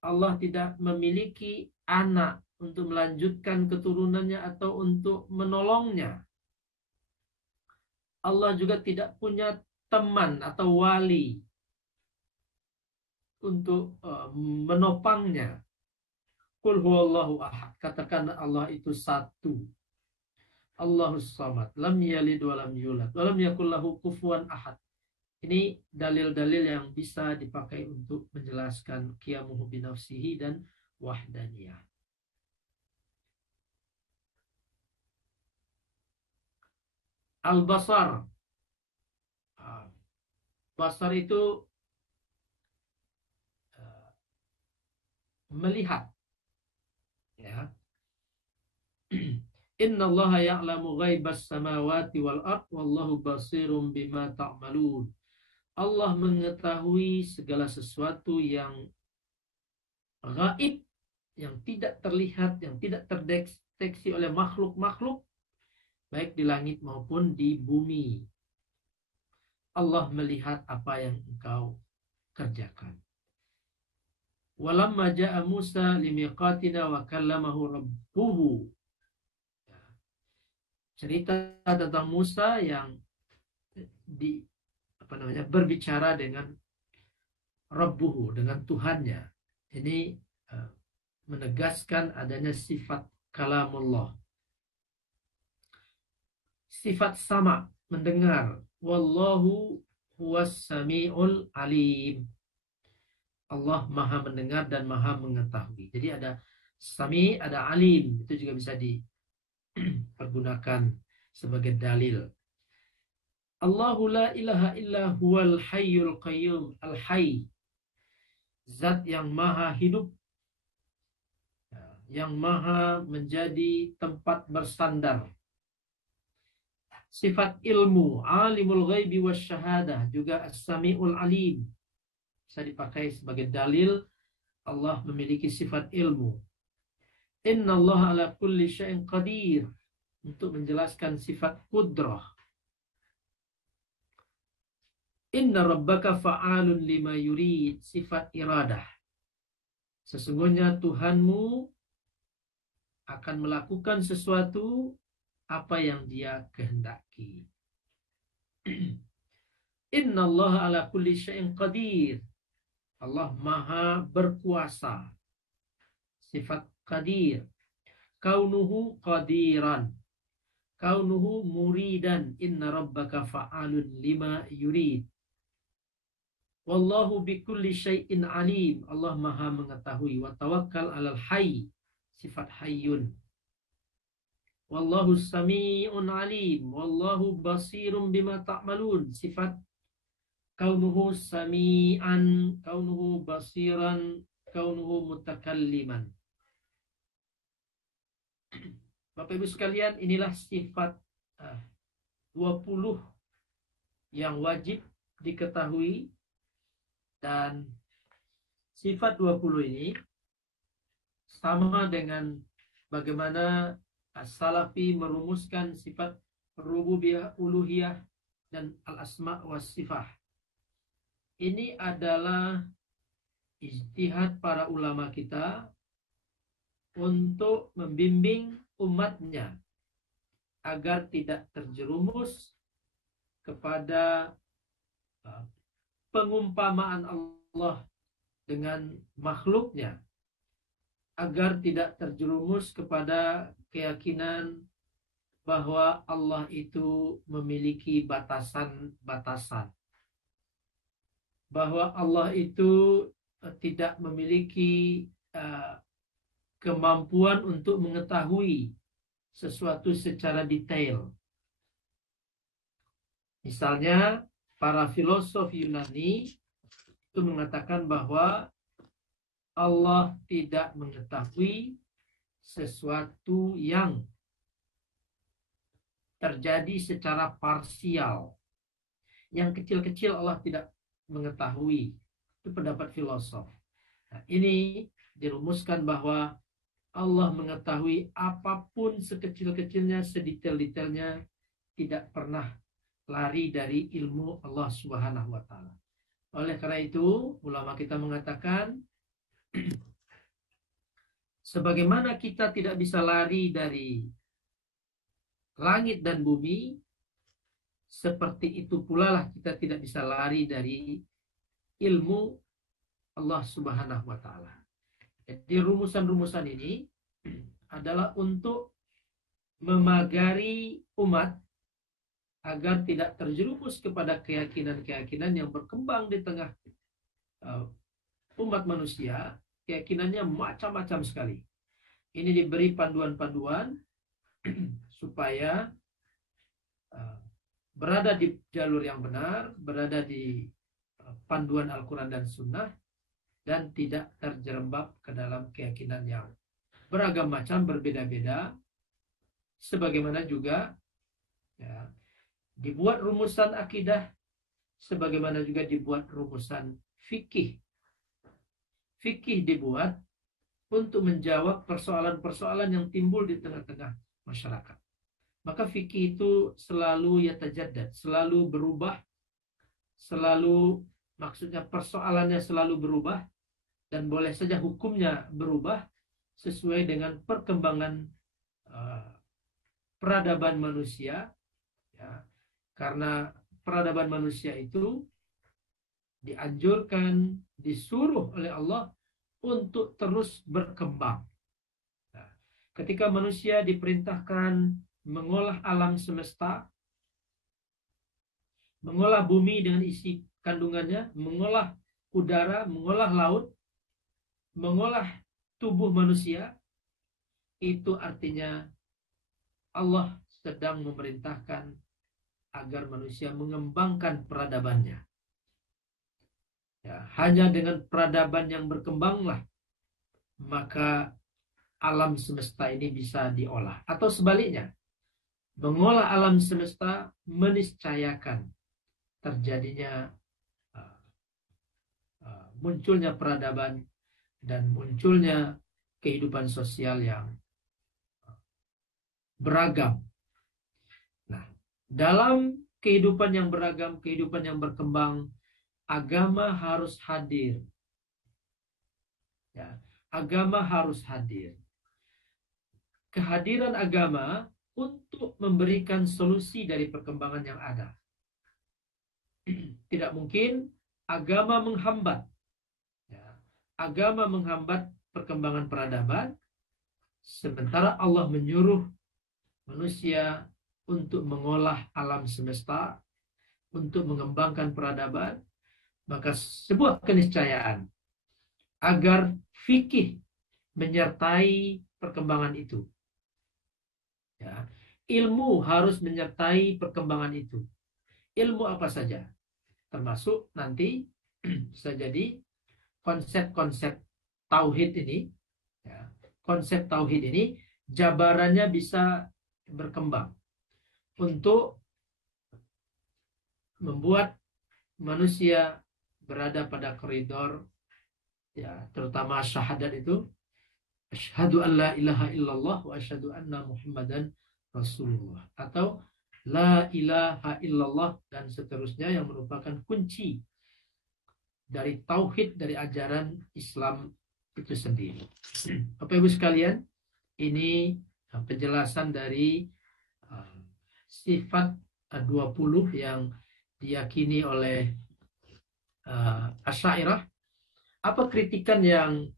Allah tidak memiliki anak untuk melanjutkan keturunannya atau untuk menolongnya. Allah juga tidak punya teman atau wali untuk menopangnya. Qul huwallahu ahad. Katakan Allah itu satu. Allahus samad. Lam yalid wa lam yulad. Wa lam yakul lahu kufuwan ahad. Ini dalil-dalil yang bisa dipakai untuk menjelaskan qiyamuhu binafsihi dan wahdaniyah. Al-basar. Basar itu melihat. Ya. Inna Allah ya'lamu ghaibas samawati wal ard wallahu basirum bima ta'malun. Allah mengetahui segala sesuatu yang gaib, yang tidak terlihat, yang tidak terdeteksi oleh makhluk-makhluk, baik di langit maupun di bumi. Allah melihat apa yang engkau kerjakan. Walamma ja'a Musa limiqatina wa kallamahu rabbuhu. Cerita tentang Musa yang berbicara dengan Rabbuhu, dengan Tuhannya. Ini menegaskan adanya sifat kalamullah. Sifat sama, mendengar. Wallahu huwas sami'ul alim. Allah maha mendengar dan maha mengetahui. Jadi ada sami, ada alim. Itu juga bisa dipergunakan sebagai dalil. Allahu la ilaha illa huwal hayyul qayyum. Al-hayy. Zat yang maha hidup. Yang maha menjadi tempat bersandar. Sifat ilmu, alimul ghaibi wasyahadah, juga as-sami'ul alim. Bisa dipakai sebagai dalil Allah memiliki sifat ilmu. Inna Allah ala kulli syai'in qadir, untuk menjelaskan sifat qudrah. Inna rabbaka fa'alun lima yurid, sifat iradah. Sesungguhnya Tuhanmu akan melakukan sesuatu apa yang dia kehendaki. Inna Allah ala kulli syai'in qadir. Allah maha berkuasa. Sifat qadir. Kaunuhu qadiran. Kaunuhu muridan. Inna rabbaka fa'alun lima yurid. Wallahu bikulli syai'in alim. Allah maha mengetahui. Wa tawakkal alal hayy. Sifat hayyun. Wallahu sami'un alim. Wallahu basirum bima ta'malun. Sifat kaunuhu sami'an, kaunuhu basiran, kaunuhu mutakalliman. Bapak Ibu sekalian, inilah sifat 20 yang wajib diketahui. Dan sifat 20 ini sama dengan bagaimana As-Salafi merumuskan sifat rububiyah, uluhiyah, dan al-asma wa sifah. Ini adalah ijtihad para ulama kita untuk membimbing umatnya agar tidak terjerumus kepada pengumpamaan Allah dengan makhluknya, agar tidak terjerumus kepada keyakinan bahwa Allah itu memiliki batasan-batasan, bahwa Allah itu tidak memiliki kemampuan untuk mengetahui sesuatu secara detail. Misalnya, para filosof Yunani itu mengatakan bahwa Allah tidak mengetahui sesuatu yang terjadi secara parsial. Yang kecil-kecil Allah tidak mengetahui. Itu pendapat filosof. Nah, ini dirumuskan bahwa Allah mengetahui apapun sekecil-kecilnya, sedetail-detailnya, tidak pernah lari dari ilmu Allah Subhanahu wa taala. Oleh karena itu, ulama kita mengatakan sebagaimana kita tidak bisa lari dari langit dan bumi, seperti itu pula lah kita tidak bisa lari dari ilmu Allah Subhanahu wa taala. Jadi rumusan-rumusan ini adalah untuk memagari umat agar tidak terjerumus kepada keyakinan-keyakinan yang berkembang di tengah umat manusia. Keyakinannya macam-macam sekali. Ini diberi panduan-panduan supaya berada di jalur yang benar, berada di panduan Al-Quran dan Sunnah, dan tidak terjerembab ke dalam keyakinan yang beragam macam, berbeda-beda. Sebagaimana juga ya, dibuat rumusan akidah, sebagaimana juga dibuat rumusan fikih. Fikih dibuat untuk menjawab persoalan-persoalan yang timbul di tengah-tengah masyarakat. Maka fikih itu selalu yatajaddad, selalu berubah, selalu, maksudnya persoalannya selalu berubah, dan boleh saja hukumnya berubah sesuai dengan perkembangan peradaban manusia, ya. Karena peradaban manusia itu dianjurkan, disuruh oleh Allah untuk terus berkembang. Nah, ketika manusia diperintahkan mengolah alam semesta, mengolah bumi dengan isi kandungannya, mengolah udara, mengolah laut, mengolah tubuh manusia, itu artinya Allah sedang memerintahkan agar manusia mengembangkan peradabannya. Ya, hanya dengan peradaban yang berkembanglah maka alam semesta ini bisa diolah. Atau sebaliknya, mengolah alam semesta meniscayakan terjadinya munculnya peradaban dan munculnya kehidupan sosial yang beragam. Nah, dalam kehidupan yang beragam, kehidupan yang berkembang, agama harus hadir. Ya, agama harus hadir. Kehadiran agama untuk memberikan solusi dari perkembangan yang ada. Tidak mungkin agama menghambat. Ya, agama menghambat perkembangan peradaban, sementara Allah menyuruh manusia untuk mengolah alam semesta, untuk mengembangkan peradaban. Maka sebuah keniscayaan agar fikih menyertai perkembangan itu. Ya, ilmu harus menyertai perkembangan itu. Ilmu apa saja, termasuk nanti bisa jadi konsep-konsep tauhid ini, ya, konsep tauhid ini jabarannya bisa berkembang untuk membuat manusia berada pada koridor, ya, terutama syahadat itu, asyhadu an la ilaha illallah wa asyhadu anna muhammadan rasulullah, atau la ilaha illallah dan seterusnya, yang merupakan kunci dari tauhid, dari ajaran Islam itu sendiri. Bapak Ibu sekalian, ini penjelasan dari sifat 20 yang diyakini oleh Asy'ariyah. Apa kritikan yang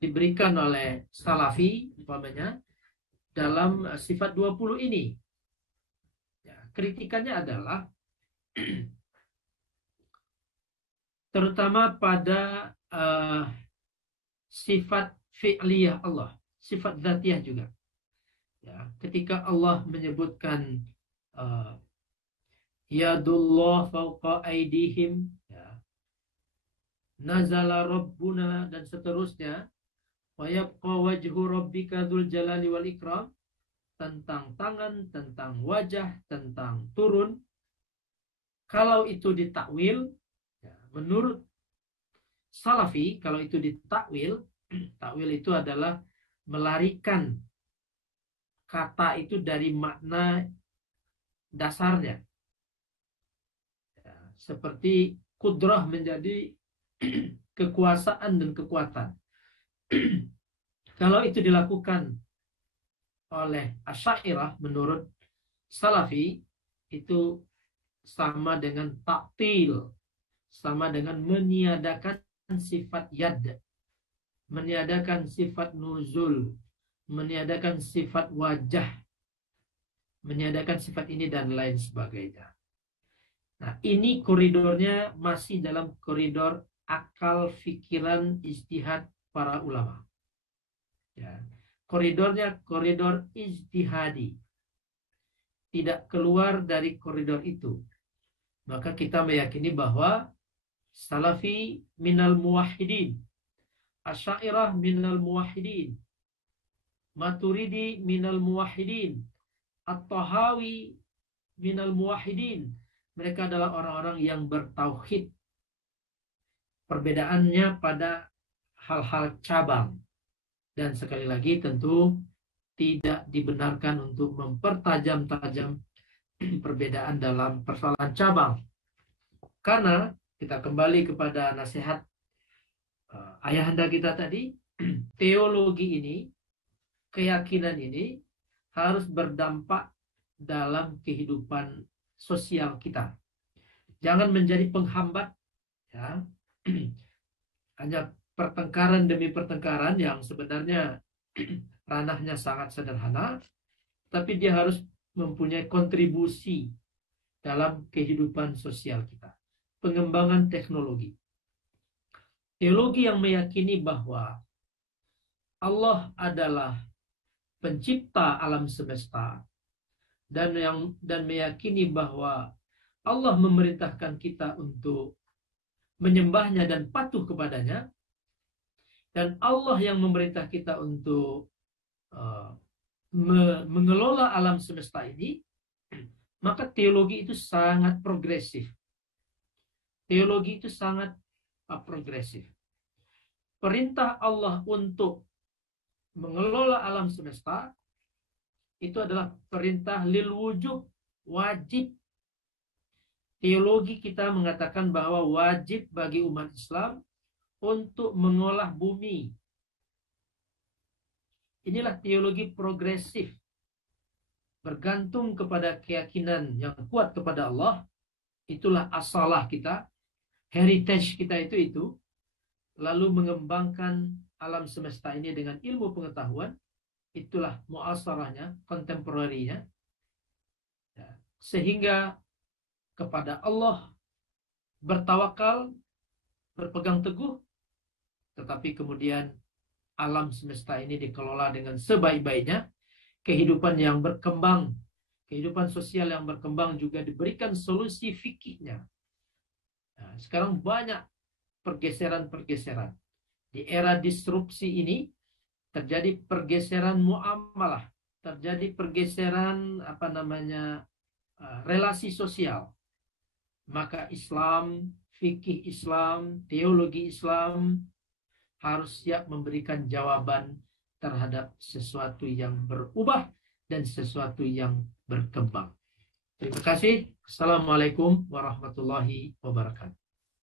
diberikan oleh Salafi umpamanya dalam sifat 20 ini? Ya, kritikannya adalah terutama pada sifat fi'liyah Allah, sifat dzatiyah juga. Ya, ketika Allah menyebutkan yadullah fauqa aidihim, ya, nazala rabbuna dan seterusnya, wa yabqa wajhu rabbika dzul jalali wal ikram, tentang tangan, tentang wajah, tentang turun. Kalau itu ditakwil, ya, menurut Salafi kalau itu ditakwil, takwil itu adalah melarikan kata itu dari makna dasarnya. Ya, seperti kudrah menjadi kekuasaan dan kekuatan. Kalau itu dilakukan oleh Asy'ariyah menurut Salafi, itu sama dengan taktil, sama dengan meniadakan sifat yad, meniadakan sifat nuzul, meniadakan sifat wajah, meniadakan sifat ini dan lain sebagainya. Nah, ini koridornya masih dalam koridor akal, pikiran, ijtihad para ulama. Ya. Koridornya koridor ijtihadi. Tidak keluar dari koridor itu. Maka kita meyakini bahwa Salafi minal muwahhidin, Asy'ariyah minal muwahhidin, Maturidi minal muwahhidin, At-Tahawi minal muwahhidin. Mereka adalah orang-orang yang bertauhid. Perbedaannya pada hal-hal cabang. Dan sekali lagi tentu tidak dibenarkan untuk mempertajam-tajam perbedaan dalam persoalan cabang. Karena kita kembali kepada nasihat ayahanda kita tadi, teologi ini, keyakinan ini harus berdampak dalam kehidupan sosial kita. Jangan menjadi penghambat, ya. Hanya pertengkaran demi pertengkaran yang sebenarnya ranahnya sangat sederhana, tapi dia harus mempunyai kontribusi dalam kehidupan sosial kita. Pengembangan teknologi. Teologi yang meyakini bahwa Allah adalah pencipta alam semesta dan meyakini bahwa Allah memerintahkan kita untuk menyembahnya dan patuh kepadanya, dan Allah yang memerintah kita untuk mengelola alam semesta ini, maka teologi itu sangat progresif. Teologi itu sangat progresif. Perintah Allah untuk mengelola alam semesta itu adalah perintah lil wujub, wajib. Teologi kita mengatakan bahwa wajib bagi umat Islam untuk mengolah bumi. Inilah teologi progresif. Bergantung kepada keyakinan yang kuat kepada Allah. Itulah asalah kita. Heritage kita itu. Lalu mengembangkan alam semesta ini dengan ilmu pengetahuan. Itulah muasarahnya, kontemporarinya. Sehingga kepada Allah bertawakal, berpegang teguh, tetapi kemudian alam semesta ini dikelola dengan sebaik-baiknya. Kehidupan yang berkembang, kehidupan sosial yang berkembang juga diberikan solusi fikihnya. Nah, sekarang banyak pergeseran-pergeseran. Di era disrupsi ini terjadi pergeseran muamalah, terjadi pergeseran relasi sosial. Maka Islam, fikih Islam, teologi Islam harus siap memberikan jawaban terhadap sesuatu yang berubah dan sesuatu yang berkembang. Terima kasih. Assalamualaikum warahmatullahi wabarakatuh.